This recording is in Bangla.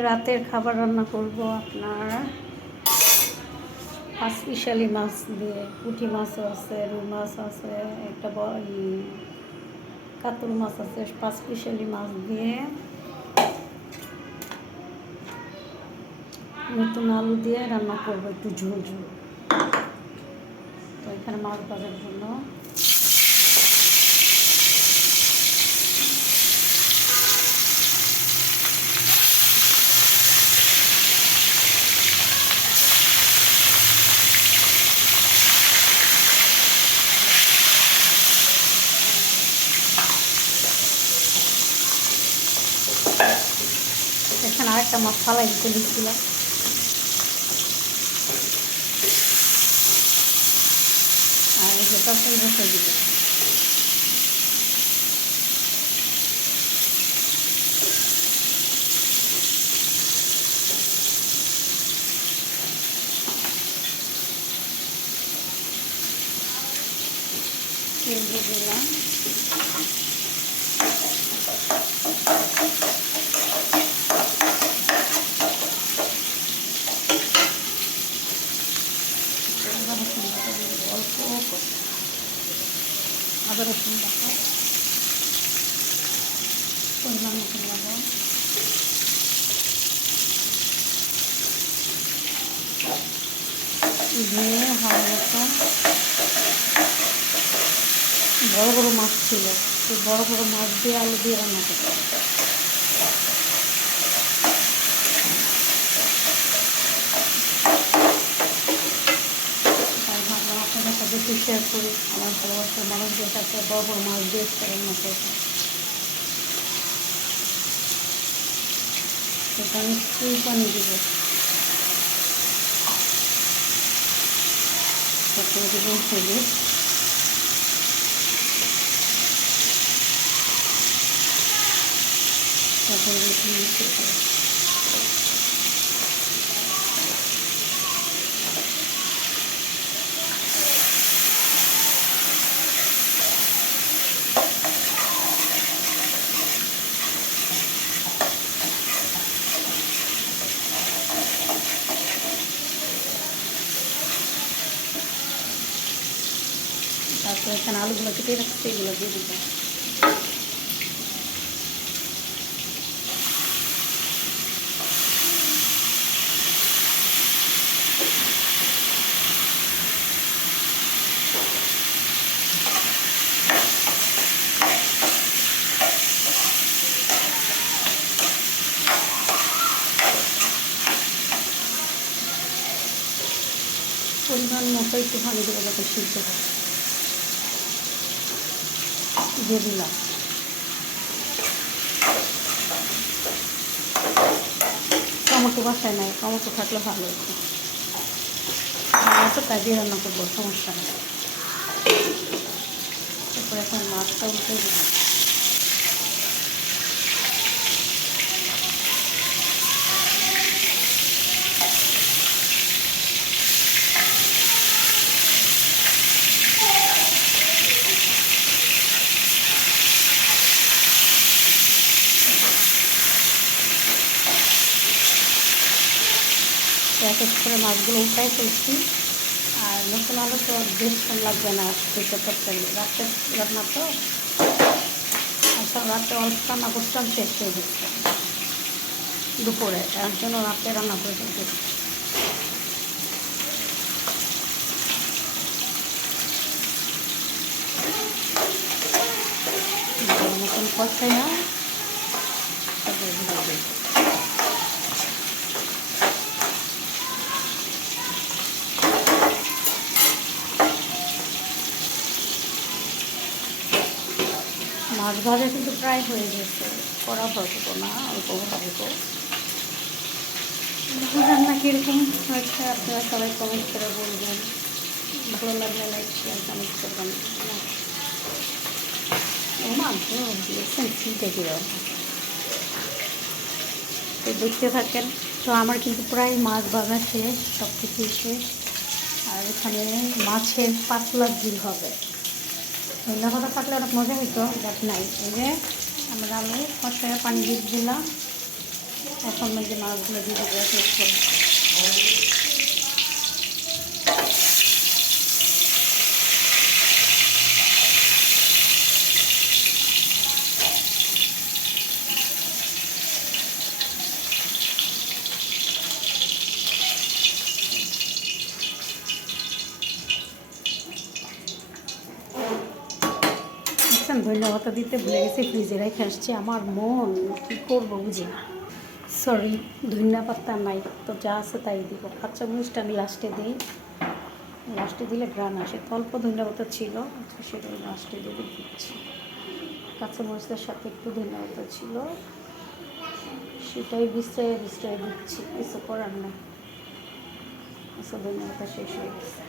রাতের খাবার রান্না করব আপনার পাঁচমিশালি মাছ দিয়ে। পুঁটি মাছও আছে, রুই মাছ আছে, একটা কাতল মাছ আছে। পাঁচমিশালি মাছ দিয়ে নতুন আলু দিয়ে রান্না করবো, একটু ঝোল ঝোল। তো এখানে মাছ ভাজার জন্য এখানে আরেকটা মাছ ফালাই দিতে দিচ্ছিলাম। আর এই যে তরকারি বসে দিতে তেল দিয়ে দিলাম। অল্প আদা রসুন বাটা, পরিমাণ মতো লবণ, দিয়ে হাওয়া মতো বড় বড় মাছ ছিল, সেই বড় বড় মাছ দিয়ে আলু দিয়ে রান্না করতে। ভাবলাম আপনাদের সাথে একটু শেয়ার করি, আমার ভালোবাসার মানুষদের সাথে বড় বড় মাছ দিয়ে রান্না করতে। সেখানে একটু পানি দিব, তারপরে দিব হলুদ, তারপরে মিশিয়ে দেবো। তারপরে এখানে আলুগুলো কেটে রাখতে এগুলো দিয়ে দিতে। পরিমাণ মতো একটু পানি দেবো যাতে সিদ্ধ হয়। দিয়ে দিলাম। টমেটো বাসায় নাই, টমেটো থাকলে ভালো হতো। তাই দিয়ে রান্না করবো, সমস্যা নেই। তারপরে এখন মাছটা উল্টে দিলাম। এক এক করে মাছগুলো উল্টাই ফেলছি। আর নতুন আলু তো বেশক্ষণ লাগবে না, দুটো তরকারি রাত্রে রান্না তো। আচ্ছা, রাত্রে অল্প রান্না করছিলাম, শেষ হয়ে গেছে দুপুরে, এর জন্য রাত্রে রান্না করে ফেলতেছি। মতন কষাই না, তারপরে মাছ ভাজা কিন্তু প্রায় হয়ে গেছে, করা ভাজবো না, অল্প ভাজবো। রান্না কীরকম হয়েছে আপনারা সবাই কমেন্ট করে বলবেন। ভালো লাগলে লাইক শেয়ার কমেন্ট করবেন। তো দেখতে থাকেন। তো আমার কিন্তু প্রায় মাছ ভাজা শেষ, সব কিছুই শেষ। আর এখানে মাছের পাতলা ঝোল হবে। ধনিয়া পাতা থাকলে অনেক মজা হতো, বাট নাই। এই যে আমরা আলু কষায় পানি দিয়ে দিলাম, এখন যে মাছগুলো দিয়ে দেবো এক এক করে। ধন্যবাদ দিতে ভুলে গেছি, ফ্রিজে রেখে আসছি। আমার মন কী করবো বুঝি না। সরি, ধনিয়া পাতা নাই, তো যা আছে তাই দিব। কাঁচা মরিচটা আমি লাস্টে দিই, লাস্টে দিলে গ্রান আসে। তো অল্প ধনিয়া পাতা ছিল, আচ্ছা সেটা লাস্টে দিয়ে দিচ্ছি। কাঁচা মরিচের সাথে একটু ধনিয়া পাতা ছিল, সেটাই বিস্তায় দিচ্ছি, কিছু করার নেই। আচ্ছা, ধনিয়া পাতা শেষ হয়ে গেছে।